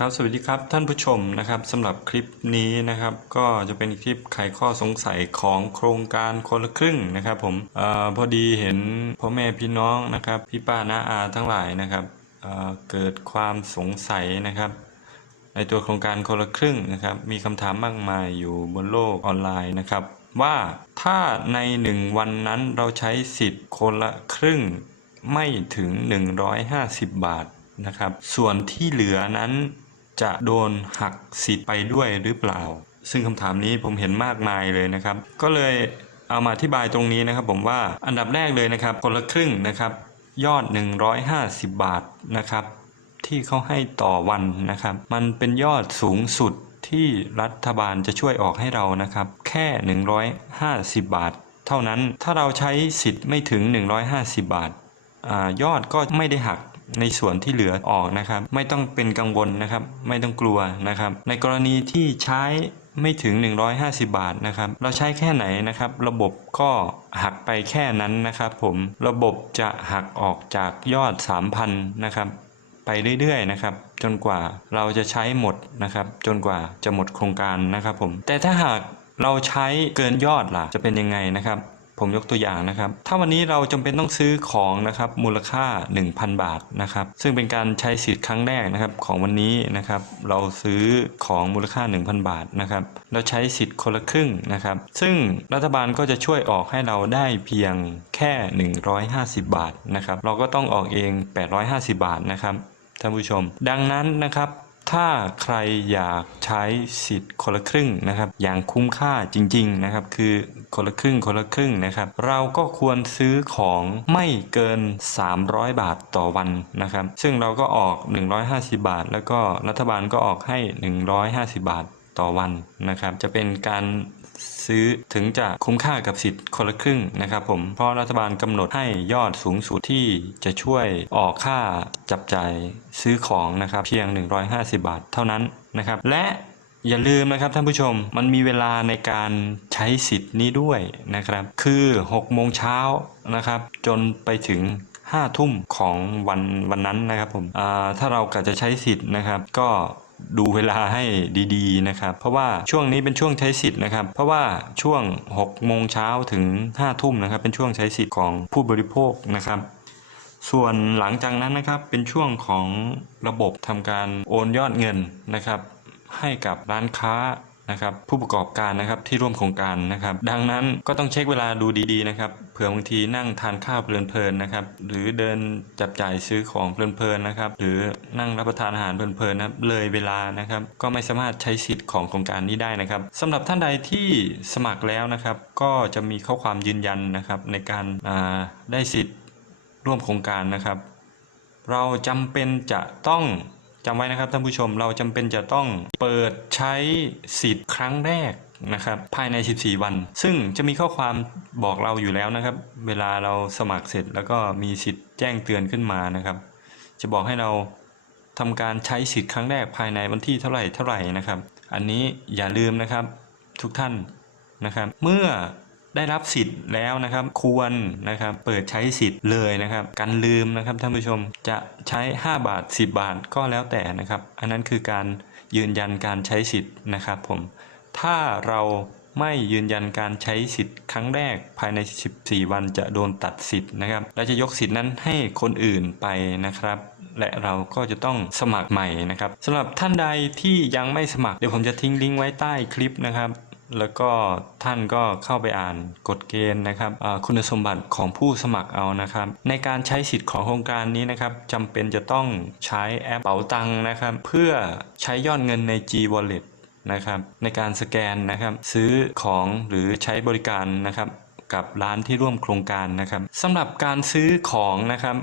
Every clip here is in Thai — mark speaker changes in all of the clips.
Speaker 1: ครับสวัสดีครับท่านผู้ชมนะครับสำหรับคลิปนี้นะครับก็จะเป็นคลิปไขข้อสงสัยของโครงการคนละครึ่งนะครับผมออพอดีเห็นพ่อแม่พี่น้องนะครับพี่ป้าน้าอาทั้งหลายนะครับเเกิดความสงสัยนะครับ ในตัวโครงการคนละครึ่งนะครับมีคำถามมากมายอยู่บนโลกออนไลน์นะครับ ว่าถ้าในหนึ่งวันนั้นเราใช้สิทธิ์คนละครึ่งไม่ถึง 150 บาทนะครับส่วนที่เหลือนั้น จะโดนหักสิทธิ์ไปด้วยหรือเปล่า ซึ่งคำถามนี้ผมเห็นมากมายเลยนะครับ ก็เลยเอามาอธิบายตรงนี้นะครับผมว่าอันดับแรกเลยนะครับคนละครึ่งนะครับ ยอด 150 บาทนะครับ ที่เขาให้ต่อวันนะครับ มันเป็นยอดสูงสุดที่รัฐบาลจะช่วยออกให้เรานะครับ แค่ 150 บาท เท่านั้นถ้าเราใช้สิทธิ์ไม่ถึง 150 บาทอายอดก็ไม่ได้หัก ในส่วนที่เหลือออกนะครับ ไม่ต้องเป็นกังวลนะครับ ไม่ต้องกลัวนะครับ ในกรณีที่ใช้ไม่ถึง 150 บาทนะครับ เราใช้แค่ไหนนะครับ ระบบก็หักไปแค่นั้นนะครับ ผมระบบจะหักออกจากยอด 3,000 นะครับ ไปเรื่อยๆนะครับ จนกว่าเราจะใช้หมดนะครับ จนกว่าจะหมดโครงการนะครับผมแต่ถ้าหากเราใช้เกินยอดล่ะจะเป็นยังไงนะครับ ผมยกตัวอย่างนะครับ ถ้าวันนี้เราจำเป็นต้องซื้อของนะครับมูลค่า 1,000 บาทนะครับ ซึ่งเป็นการใช้สิทธิ์ครั้งแรกนะครับของวันนี้นะครับ เราซื้อของมูลค่า 1,000 บาทนะครับ เราใช้สิทธิ์คนละครึ่งนะครับ ซึ่งรัฐบาลก็จะช่วยออกให้เราได้เพียงแค่ 150 บาทนะครับ เราก็ต้องออกเอง 850 บาทนะครับท่านผู้ชม ดังนั้นนะครับ ถ้าใครอยากใช้สิทธิ์คนละครึ่งนะครับ อย่างคุ้มค่าจริงๆนะครับ คือคนละครึ่งคนละครึ่งนะครับ เราก็ควรซื้อของไม่เกิน 300 บาทต่อวันนะครับ ซึ่งเราก็ออก 150 บาท แล้วก็รัฐบาลก็ออกให้ 150 บาทต่อวันนะครับ จะเป็นการ ซื้อถึงจะคุ้มค่ากับสิทธิ์คนละครึ่งนะครับผมเพราะรัฐบาลกำหนดให้ยอดสูงสุดที่จะช่วยออกค่าจับจ่ายซื้อของนะครับเพียง 150 บาทเท่านั้นนะครับ และอย่าลืมนะครับท่านผู้ชมมันมีเวลาในการใช้สิทธิ์นี้ด้วยนะครับ คือ6โมงเช้านะครับ จนไปถึง5ทุ่มของวันวันนั้นนะครับผมถ้าเรากะจะใช้สิทธิ์นะครับ ก็ ดูเวลาให้ดีๆนะครับเพราะว่าช่วงนี้เป็นช่วงใช้สิทธิ์นะครับเพราะว่าช่วง6โมงเช้าถึง5ทุ่มนะครับเป็นช่วงใช้สิทธิ์ของผู้บริโภคนะครับ ส่วนหลังจากนั้นนะครับเป็นช่วงของระบบทำการโอนยอดเงินนะครับให้กับร้านค้า นะครับผู้ประกอบการนะครับที่ร่วมโครงการนะครับ ดังนั้นก็ต้องเช็คเวลาดูดีๆนะครับเผื่อบางทีนั่งทานข้าวเพลินๆนะครับหรือเดินจับจ่ายซื้อของเพลินๆนะครับหรือนั่งรับประทานอาหารเพลินๆนะครับเลยเวลานะครับก็ไม่สามารถใช้สิทธิ์ของโครงการนี้ได้นะครับสำหรับท่านใดที่สมัครแล้วนะครับก็จะมีข้อความยืนยันนะครับในการาได้สิทธิ์ร่วมโครงการนะครับ เราจำเป็นจะต้อง จำไว้นะครับท่านผู้ชมเราจำเป็นจะต้องเปิดใช้สิทธิ์ครั้งแรกนะครับภายใน 14 วัน ซึ่งจะมีข้อความบอกเราอยู่แล้วนะครับ เวลาเราสมัครเสร็จแล้วก็มีสิทธิ์แจ้งเตือนขึ้นมานะครับ จะบอกให้เราทำการใช้สิทธิ์ครั้งแรกภายในวันที่เท่าไหร่เท่าไหร่นะครับ อันนี้อย่าลืมนะครับทุกท่านนะครับ เมื่อ ได้รับสิทธิ์แล้วนะครับควรนะครับเปิดใช้สิทธิ์เลยนะครับกันลืมนะครับท่านผู้ชมจะใช้ 5 บาท 10 บาทก็แล้วแต่นะครับ อันนั้นคือการยืนยันการใช้สิทธิ์นะครับผมถ้าเราไม่ยืนยันการใช้สิทธิ์ครั้งแรกภายใน 14 วันจะโดนตัดสิทธิ์นะครับ และจะยกสิทธิ์นั้นให้คนอื่นไปนะครับ และเราก็จะต้องสมัครใหม่นะครับสำหรับท่านใดที่ยังไม่สมัครเดี๋ยวผมจะทิ้งลิงก์ไว้ใต้คลิปนะครับ แล้วก็ท่านก็เข้าไปอ่านกฎเกณฑ์นะครับคุณสมบัติของผู้สมัครเอานะครับ ในการใช้สิทธิ์ของโครงการนี้นะครับจำเป็นจะต้องใช้แอปเป๋าตังนะครับ เพื่อใช้ยอดเงินใน G Wallet นะครับในการสแกนนะครับซื้อของหรือใช้บริการนะครับ กับร้านที่ร่วมโครงการนะครับสำหรับการซื้อของนะครับ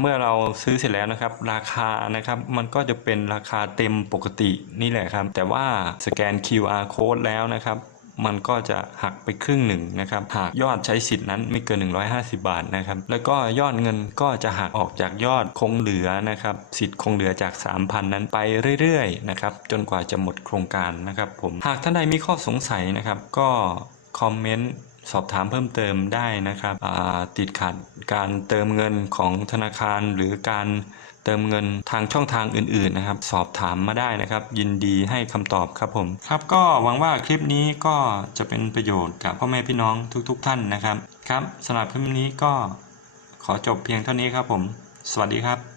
Speaker 1: เมื่อเราซื้อเสร็จแล้วนะครับ ราคานะครับมันก็จะเป็นราคาเต็มปกตินี่แหละครับ แต่ว่าสแกน QR code แล้วนะครับมันก็จะหักไปครึ่งหนึ่งนะครับหากยอดใช้สิทธิ์นั้นไม่เกิน 150 บาทนะครับ แล้วก็ยอดเงินก็จะหักออกจากยอดคงเหลือนะครับ สิทธิ์คงเหลือจาก 3,000 นั้นไปเรื่อยๆนะครับจนกว่าจะหมดโครงการนะครับผมหากท่านใดมีข้อสงสัยนะครับ ก็คอมเมนต์ สอบถามเพิ่มเติมได้นะครับติดขัดการเติมเงินของธนาคารหรือการเติมเงินทางช่องทางอื่นๆนะครับ สอบถามมาได้นะครับ ยินดีให้คำตอบครับผมครับก็หวังว่าคลิปนี้ก็จะเป็นประโยชน์กับพ่อแม่พี่น้องทุก ๆ ท่านนะครับครับสำหรับคลิปนี้ก็ขอจบเพียงเท่านี้ครับผม สวัสดีครับ